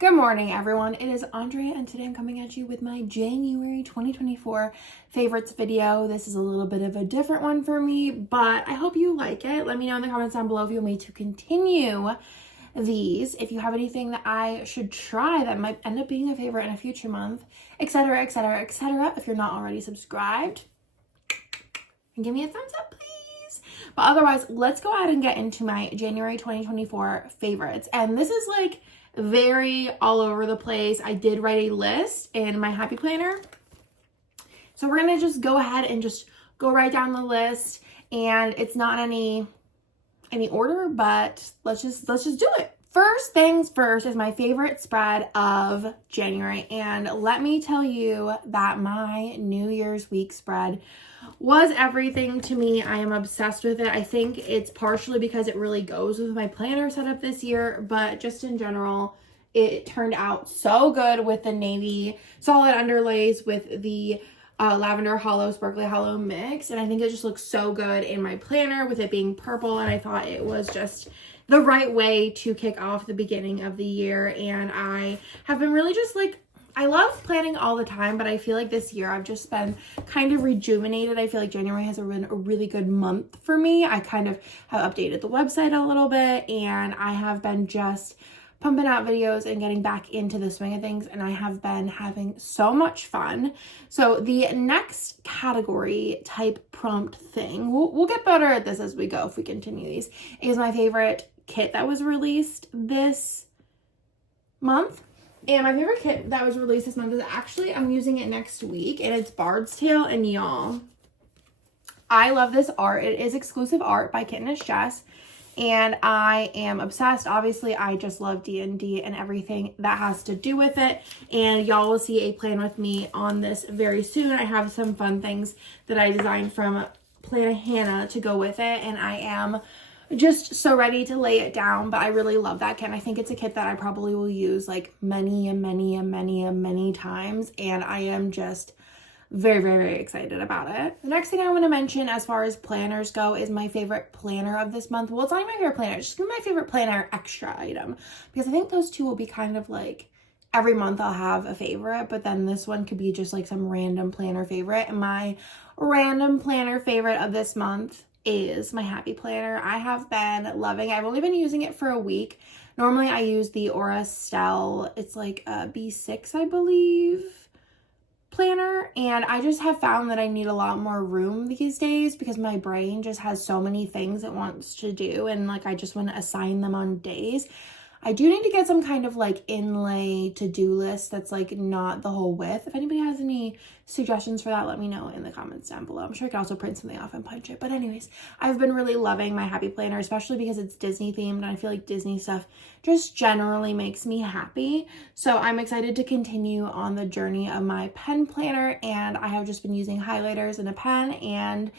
Good morning, everyone. It is Andrea, and today I'm coming at you with my January 2024 favorites video. This is a little bit of a different one for me, but I hope you like it. Let me know in the comments down below if you want me to continue these, if you have anything that I should try that might end up being a favorite in a future month, etc., etc., etc. If you're not already subscribed, and give me a thumbs up, please. But otherwise, let's go ahead and get into my January 2024 favorites. And this is like very all over the place. I did write a list in my happy planner. So we're going to just go ahead and just go right down the list. And it's not any order, but let's just do it. First things first is my favorite spread of January. And let me tell you that my New Year's week spread was everything to me. I am obsessed with it. I think it's partially because it really goes with my planner setup this year, but just in general, it turned out so good with the navy solid underlays with the lavender hollow, sparkly hollow mix. And I think it just looks so good in my planner with it being purple. And I thought it was just the right way to kick off the beginning of the year. And I have been really just like, I love planning all the time, but I feel like this year I've just been kind of rejuvenated. I feel like January has been a really good month for me. I kind of have updated the website a little bit, and I have been just pumping out videos and getting back into the swing of things, and I have been having so much fun. So the next category type prompt thing, we'll get better at this as we go if we continue these, is my favorite kit that was released this month. And my favorite kit that was released this month is actually, I'm using it next week, and it's Bard's Tale. And y'all, I love this art. It is exclusive art by Kitnish Jess, and I am obsessed. Obviously, I just love D&D and everything that has to do with it, and y'all will see a plan with me on this very soon. I have some fun things that I designed from Plan Hannah to go with it, and I am just so ready to lay it down. But I really love that kit. I think it's a kit that I probably will use like many times, and I am just very, very, very excited about it. The next thing I want to mention as far as planners go is my favorite planner of this month. Well, it's not even my favorite planner, it's just my favorite planner extra item, because I think those two will be kind of like every month I'll have a favorite, but then this one could be just like some random planner favorite. And my random planner favorite of this month is my happy planner. I have been loving it. I've only been using it for a week. Normally I use the Aura Stell, it's like a B6, I believe, planner, and I just have found that I need a lot more room these days because my brain just has so many things it wants to do, and like I just want to assign them on days. I do need to get some kind of like inlay to-do list that's like not the whole width. If anybody has any suggestions for that, let me know in the comments down below. I'm sure I can also print something off and punch it. But anyways, I've been really loving my happy planner, especially because it's Disney themed, and I feel like Disney stuff just generally makes me happy. So I'm excited to continue on the journey of my pen planner, and I have just been using highlighters and a pen, and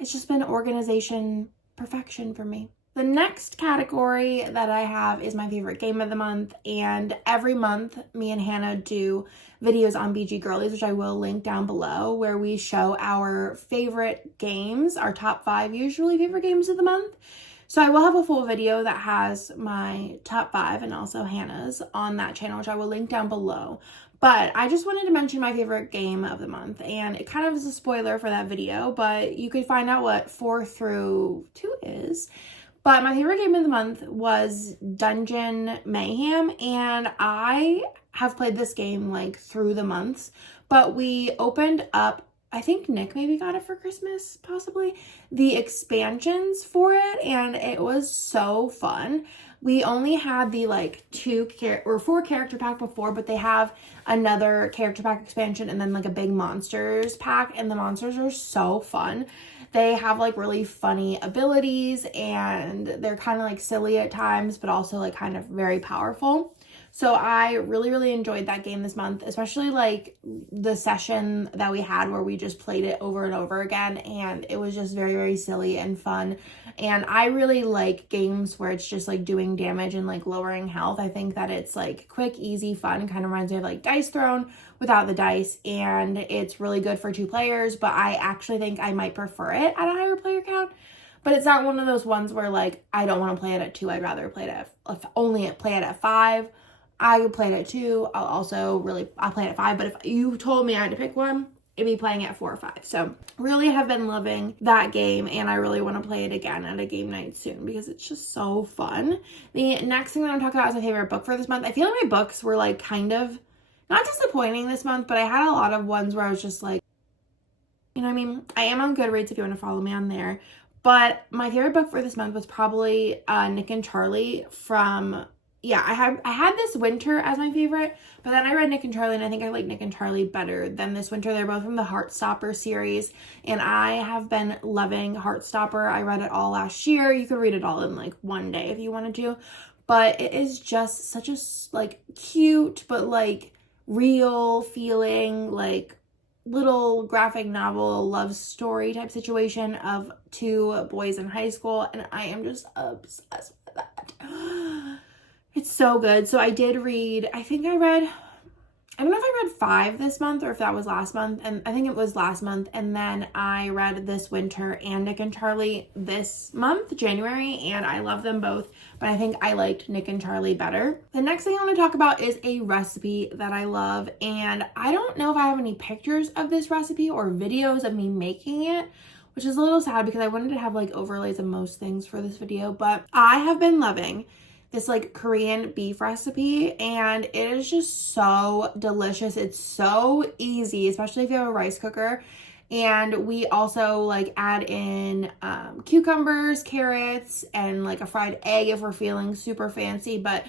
it's just been organization perfection for me. The next category that I have is my favorite game of the month, and every month me and Hannah do videos on BG Girlies, which I will link down below, where we show our favorite games, our top 5 usually favorite games of the month. So I will have a full video that has my top 5 and also Hannah's on that channel, which I will link down below. But I just wanted to mention my favorite game of the month, and it kind of is a spoiler for that video, but you could find out what 4 through 2 is. But my favorite game of the month was Dungeon Mayhem, and I have played this game like through the months, but we opened up, I think Nick maybe got it for Christmas, possibly, the expansions for it, and it was so fun. We only had the like 4 character pack before, but they have another character pack expansion and then like a big monsters pack, and the monsters are so fun. They have like really funny abilities, and they're kind of like silly at times, but also like kind of very powerful. So I really, really enjoyed that game this month, especially like the session that we had where we just played it over and over again, and it was just very, very silly and fun. And I really like games where it's just like doing damage and like lowering health. I think that it's like quick, easy, fun, kind of reminds me of like Dice Throne without the dice, and it's really good for 2 players, but I actually think I might prefer it at a higher player count. But it's not one of those ones where like I don't want to play it at 2, I'd rather play it at only play it at 5. I played at 2. I'll play it at 5. But if you told me I had to pick one, it'd be playing at 4 or 5. So really have been loving that game, and I really want to play it again at a game night soon because it's just so fun. The next thing that I'm talking about is my favorite book for this month. I feel like my books were like kind of not disappointing this month, but I had a lot of ones where I was just like, you know what I mean? I am on Goodreads if you want to follow me on there. But my favorite book for this month was probably Nick and Charlie from, I had This Winter as my favorite, but then I read Nick and Charlie, and I think I like Nick and Charlie better than This Winter. They're both from the Heartstopper series, and I have been loving Heartstopper. I read it all last year. You could read it all in like one day if you wanted to, but it is just such a like cute but like real feeling, like little graphic novel love story type situation of 2 boys in high school, and I am just obsessed with that. It's so good. So I did read, I don't know if I read 5 this month or if that was last month, and I think it was last month, and then I read This Winter and Nick and Charlie this month, January, and I love them both, but I think I liked Nick and Charlie better. The next thing I want to talk about is a recipe that I love, and I don't know if I have any pictures of this recipe or videos of me making it, which is a little sad because I wanted to have like overlays of most things for this video, but I have been loving this like Korean beef recipe, and it is just so delicious. It's so easy, especially if you have a rice cooker. And we also like add in cucumbers, carrots, and like a fried egg if we're feeling super fancy, but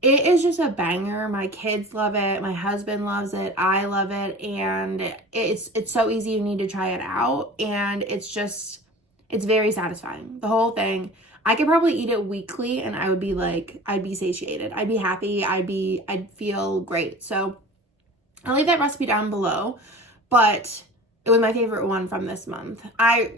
it is just a banger. My kids love it. My husband loves it. I love it. And it's so easy. You need to try it out. And it's very satisfying. The whole thing. I could probably eat it weekly and I would be like, I'd be satiated. I'd be happy. I'd feel great. So I'll leave that recipe down below, but it was my favorite one from this month. I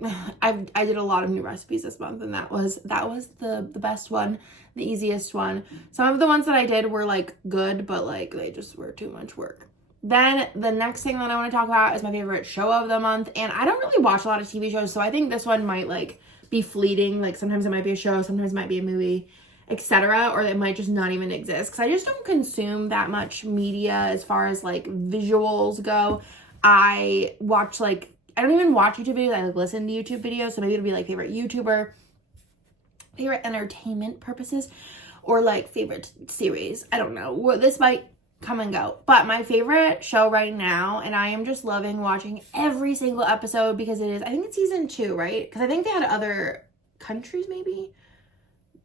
did a lot of new recipes this month, and that was the best one, the easiest one. Some of the ones that I did were like good, but like they just were too much work. Then the next thing that I want to talk about is my favorite show of the month, and I don't really watch a lot of TV shows, so I think this one might like be fleeting. Like sometimes it might be a show, sometimes it might be a movie, etc., or it might just not even exist because I just don't consume that much media as far as like visuals go. I don't even watch YouTube videos. I like listen to YouTube videos, so maybe it'll be like favorite YouTuber, favorite entertainment purposes, or like favorite series. I don't know. This might come and go, but my favorite show right now, and I am just loving watching every single episode because I think it's season 2, right? Because I think they had other countries maybe,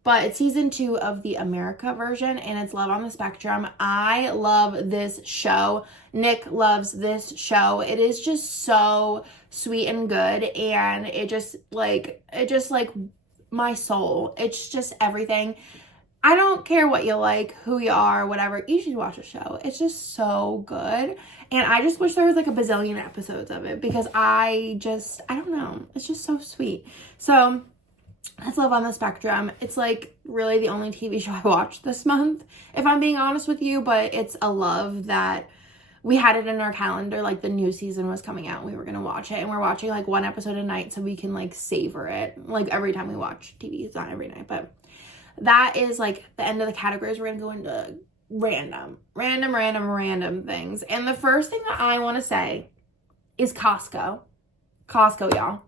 but it's season 2 of the America version, and it's Love on the Spectrum. I love this show. Nick loves this show. It is just so sweet and good, and it just like my soul. It's just everything. I don't care what you like, who you are, whatever. You should watch the show. It's just so good. And I just wish there was like a bazillion episodes of it because I don't know. It's just so sweet. So that's Love on the Spectrum. It's like really the only TV show I watched this month, if I'm being honest with you, but it's a love that we had it in our calendar. Like the new season was coming out and we were going to watch it, and we're watching like one episode a night so we can like savor it. Like every time we watch TV, it's not every night, but that is like the end of the categories. We're going to go into random things. And the first thing that I want to say is Costco. Costco, y'all.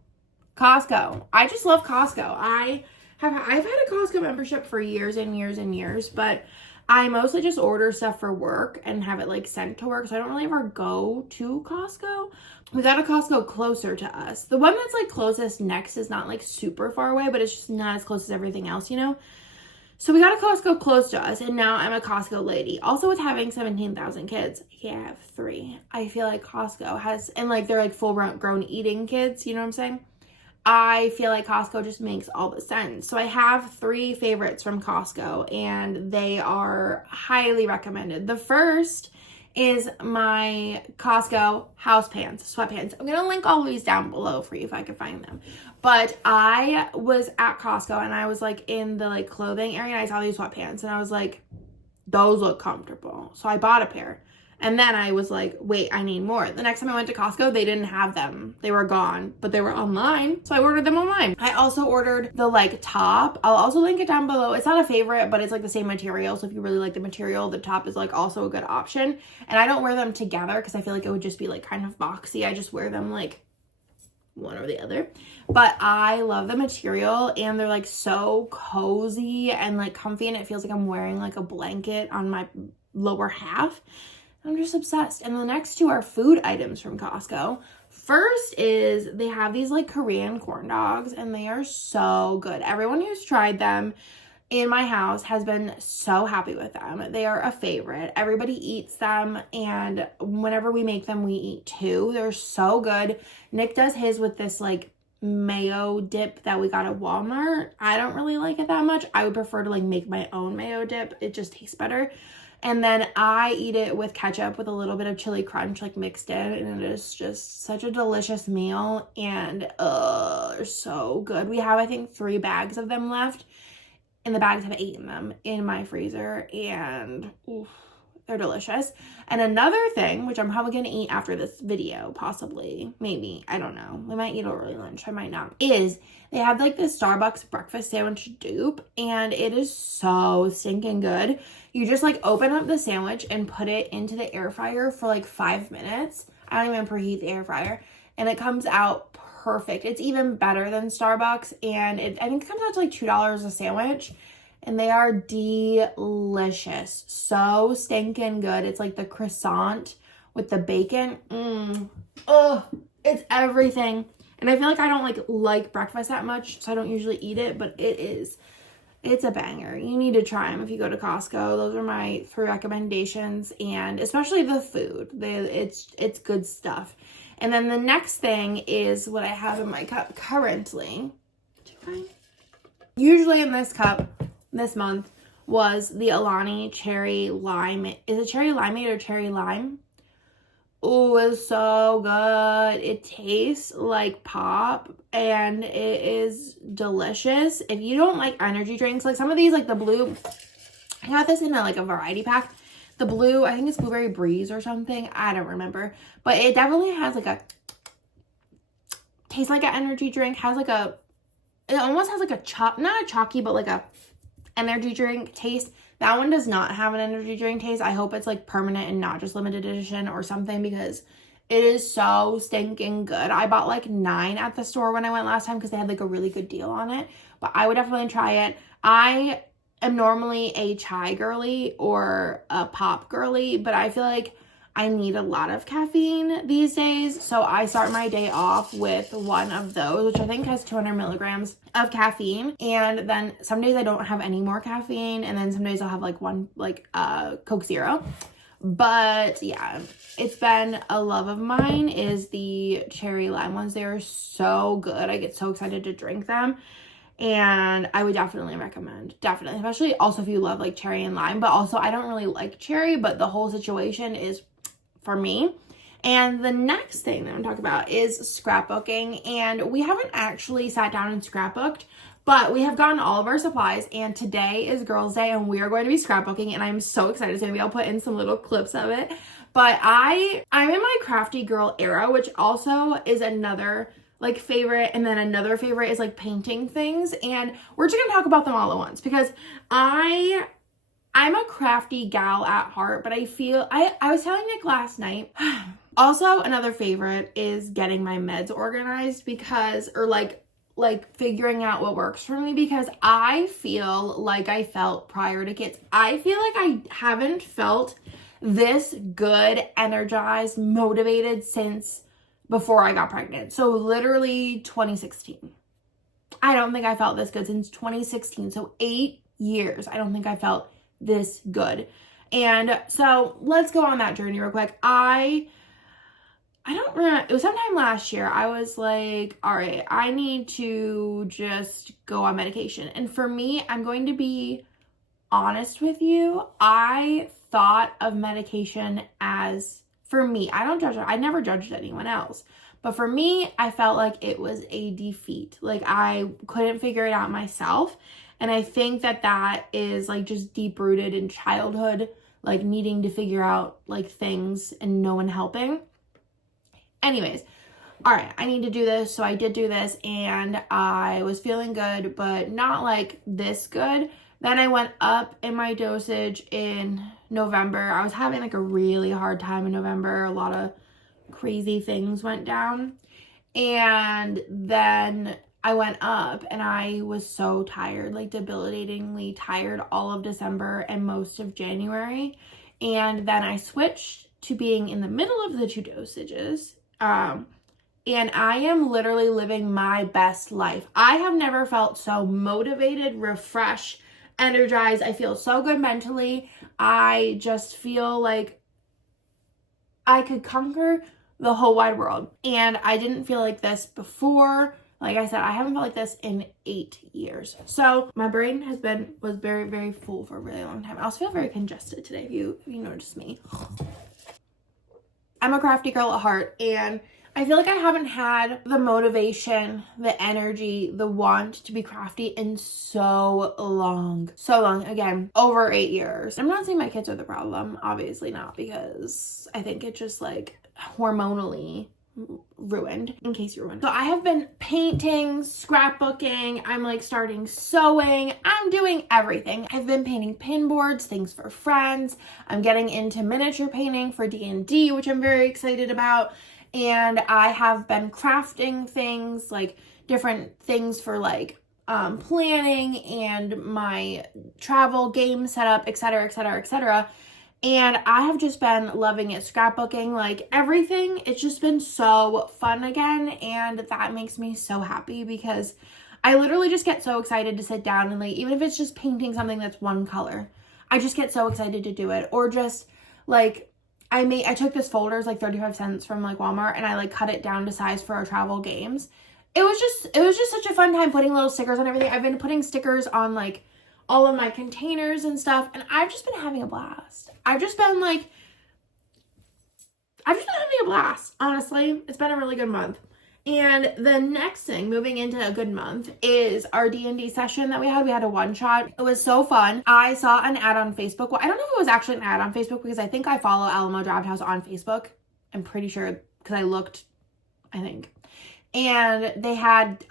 Costco. I just love Costco. I've had a Costco membership for years and years and years, but I mostly just order stuff for work and have it like sent to work. So I don't really ever go to Costco. We got a Costco closer to us. The one that's like closest next is not like super far away, but it's just not as close as everything else, you know? So we got a Costco close to us, and now I'm a Costco lady. Also, with having 17,000 kids, I have 3. I feel like Costco has, and like they're like full-grown eating kids, you know what I'm saying? I feel like Costco just makes all the sense. So I have 3 favorites from Costco, and they are highly recommended. The first is my Costco house pants, sweatpants. I'm going to link all of these down below for you if I can find them. But I was at Costco and I was like in the like clothing area and I saw these sweatpants and I was like, those look comfortable. So I bought a pair. And then I was like, wait, I need more. The next time I went to Costco, they didn't have them. They were gone, but they were online. So I ordered them online. I also ordered the like top. I'll also link it down below. It's not a favorite, but it's like the same material. So if you really like the material, the top is like also a good option. And I don't wear them together because I feel like it would just be like kind of boxy. I just wear them like one or the other. But I love the material, and they're like so cozy and like comfy, and it feels like I'm wearing like a blanket on my lower half. I'm just obsessed. And the next two are food items from Costco. First is they have these like Korean corn dogs, and they are so good. Everyone who's tried them in my house has been so happy with them. They are a favorite. Everybody eats them, and whenever we make them, we eat two. They're so good. Nick does his with this like mayo dip that we got at Walmart. I don't really like it that much. I would prefer to like make my own mayo dip. It just tastes better. And then I eat it with ketchup with a little bit of chili crunch like mixed in, and it is just such a delicious meal, and they're so good. We have, I think, 3 bags of them left, and the bags have 8 in them in my freezer, and oof, they're delicious. And another thing, which I'm probably going to eat after this video, possibly, maybe, I don't know. We might eat early lunch, I might not, is they have like this Starbucks breakfast sandwich dupe, and it is so stinking good. You just like open up the sandwich and put it into the air fryer for like 5 minutes. I don't even preheat the air fryer, and it comes out perfect. It's even better than Starbucks, and I think it comes out to like $2 a sandwich, and they are delicious. So stinking good. It's like the croissant with the bacon. It's everything. And I feel like I don't like breakfast that much, so I don't usually eat it, but it's a banger. You need to try them if you go to Costco. Those are my 3 recommendations, and especially the food. It's good stuff. And then the next thing is what I have in my cup currently. Usually in this cup this month was the Alani Cherry Lime. Is it Cherry Limeade or Cherry Lime? Oh, it's so good. It tastes like pop, and it is delicious. If you don't like energy drinks, like some of these, like the blue, I got this in a variety pack. The blue, I think it's Blueberry Breeze or something. I don't remember. But it definitely has like a, tastes like an energy drink. Has like a, it almost has like a, not a chalky, but like a energy drink taste. That one does not have an energy drink taste. I hope it's like permanent and not just limited edition or something, because it is so stinking good. I bought like 9 at the store when I went last time because they had like a really good deal on it. But I would definitely try it. I am normally a chai girly or a pop girly, but I feel like I need a lot of caffeine these days. So I start my day off with one of those, which I think has 200 milligrams of caffeine. And then some days I don't have any more caffeine. And then some days I'll have like one, Coke Zero. But yeah, it's been a love of mine is the cherry lime ones. They are so good. I get so excited to drink them. And I would definitely recommend, definitely, especially also if you love like cherry and lime. But also I don't really like cherry, but the whole situation is for me. And the next thing that I'm talking about is scrapbooking. And we haven't actually sat down and scrapbooked, but we have gotten all of our supplies, and today is Girls' Day, and we are going to be scrapbooking, and I'm so excited. So maybe I'll put in some little clips of it. But I'm in my crafty girl era, which also is another like favorite, and then another favorite is like painting things, and we're just gonna talk about them all at once because I'm a crafty gal at heart, but I feel I was telling Nick last night. Also, another favorite is getting my meds organized because, or like figuring out what works for me, because I feel like I felt prior to kids. I feel like I haven't felt this good, energized, motivated since before I got pregnant. So literally 2016. I don't think I felt this good since 2016. So 8 years. I don't think I felt this good. And so let's go on that journey real quick. I don't remember, it was sometime last year, I was like, all right, I need to just go on medication. And for me, I'm going to be honest with you, I thought of medication as, for me, I don't judge it, I never judged anyone else. But for me, I felt like it was a defeat. Like I couldn't figure it out myself. And I think that is like just deep rooted in childhood, like needing to figure out like things and no one helping. Anyways, all right, I need to do this. So I did do this and I was feeling good, but not like this good. Then I went up in my dosage in November. I was having like a really hard time in November. A lot of crazy things went down. And then I went up and I was so tired, like debilitatingly tired all of December and most of January. And then I switched to being in the middle of the 2 dosages. And I am literally living my best life. I have never felt so motivated, refreshed, energized. I feel so good mentally. I just feel like I could conquer the whole wide world. And I didn't feel like this before. Like I said, I haven't felt like this in 8 years. So my brain was very, very full for a really long time. I also feel very congested today, if you notice me. I'm a crafty girl at heart, and I feel like I haven't had the motivation, the energy, the want to be crafty in so long. So long. Again, over 8 years. I'm not saying my kids are the problem. Obviously not, because I think it's just like hormonally ruined, in case you're wondering. So I have been painting, scrapbooking, I'm like starting sewing, I'm doing everything. I've been painting pin boards, things for friends. I'm getting into miniature painting for D&D, which I'm very excited about. And I have been crafting things, like different things for like planning and my travel game setup, etc., etc., etc. And I have just been loving it. Scrapbooking, like everything. It's just been so fun again. And that makes me so happy, because I literally just get so excited to sit down and like, even if it's just painting something that's one color, I just get so excited to do it. Or just like, I took this folder, it's like 35 cents from like Walmart, and I like cut it down to size for our travel games. It was just such a fun time putting little stickers on everything. I've been putting stickers on like all of my containers and stuff, and I've just been having a blast. I've just been having a blast, honestly. It's been a really good month. And the next thing, moving into a good month, is our D&D session that we had. We had a one-shot. It was so fun. I saw an ad on Facebook. Well, I don't know if it was actually an ad on Facebook, because I think I follow Alamo Drafthouse on Facebook. I'm pretty sure, because I looked, I think. And they had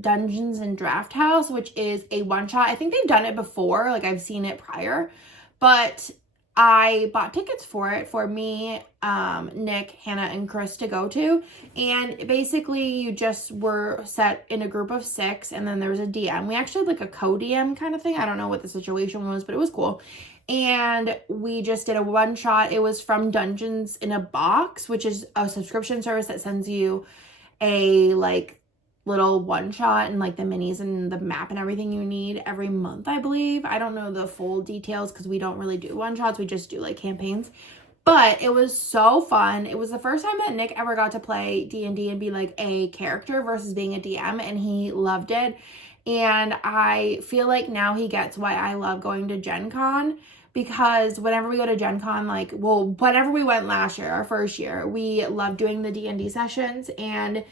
Dungeons and Draft House, which is a one-shot. I think they've done it before. Like, I've seen it prior. But I bought tickets for it for me, Nick, Hannah, and Chris to go to. And basically, you just were set in a group of 6, and then there was a DM. We actually had like a co-DM kind of thing. I don't know what the situation was, but it was cool. And we just did a one-shot. It was from Dungeons in a Box, which is a subscription service that sends you a like little one shot and like the minis and the map and everything you need every month, I believe. I don't know the full details, because we don't really do one shots. We just do like campaigns. But it was so fun. It was the first time that Nick ever got to play D&D and be like a character versus being a DM, and he loved it. And I feel like now he gets why I love going to Gen Con, because whenever we go to Gen Con, like, well, whenever we went last year, our first year, we loved doing the D&D sessions, and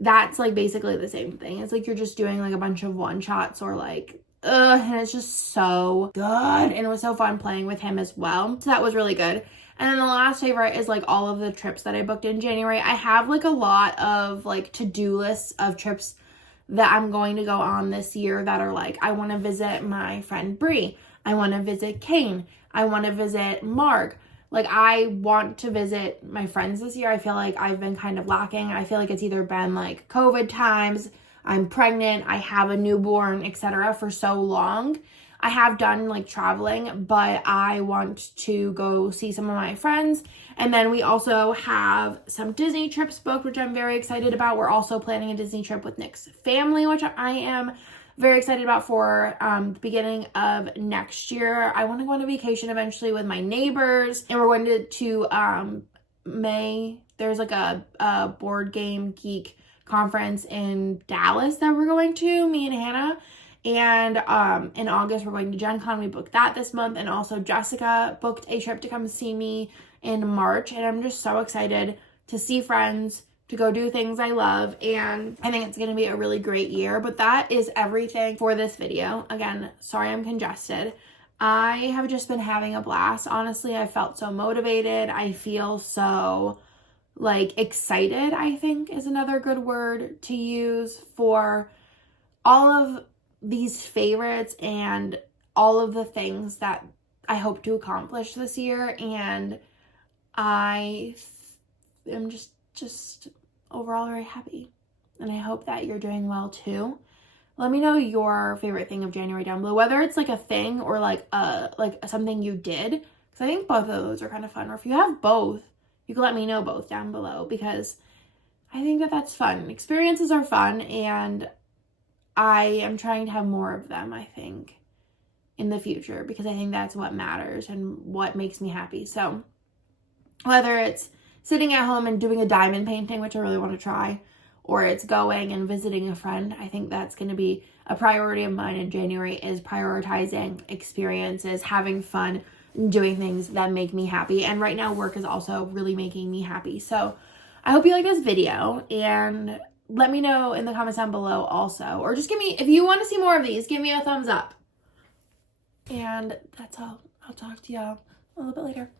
that's like basically the same thing. It's like you're just doing like a bunch of one shots, or like and it's just so good. And it was so fun playing with him as well. So that was really good. And then the last favorite is like all of the trips that I booked in January. I have like a lot of like to-do lists of trips that I'm going to go on this year that are like, I want to visit my friend Bree. I want to visit Kane. I want to visit Mark. Like, I want to visit my friends this year. I feel like I've been kind of lacking. I feel like it's either been like COVID times, I'm pregnant, I have a newborn, etc. for so long. I have done like traveling, but I want to go see some of my friends. And then we also have some Disney trips booked, which I'm very excited about. We're also planning a Disney trip with Nick's family, which I am very excited about for the beginning of next year. I want to go on a vacation eventually with my neighbors, and we're going to May. There's like a board game geek conference in Dallas that we're going to, me and Hannah. And in August, we're going to Gen Con. We booked that this month. And also Jessica booked a trip to come see me in March. And I'm just so excited to see friends, to go do things I love. And I think it's going to be a really great year. But that is everything for this video. Again, sorry I'm congested. I have just been having a blast. Honestly, I felt so motivated. I feel so like excited, I think is another good word to use for all of these favorites and all of the things that I hope to accomplish this year. And I am just overall very happy. And I hope that you're doing well too. Let me know your favorite thing of January down below, whether it's like a thing or like something you did, because I think both of those are kind of fun. Or if you have both, you can let me know both down below, because I think that that's fun. Experiences are fun, and I am trying to have more of them, I think, in the future, because I think that's what matters and what makes me happy. So whether it's sitting at home and doing a diamond painting, which I really want to try, or it's going and visiting a friend, I think that's going to be a priority of mine in January, is prioritizing experiences, having fun, doing things that make me happy. And right now work is also really making me happy. So I hope you like this video, and let me know in the comments down below also, or just give me, if you want to see more of these, give me a thumbs up. And that's all. I'll talk to y'all a little bit later.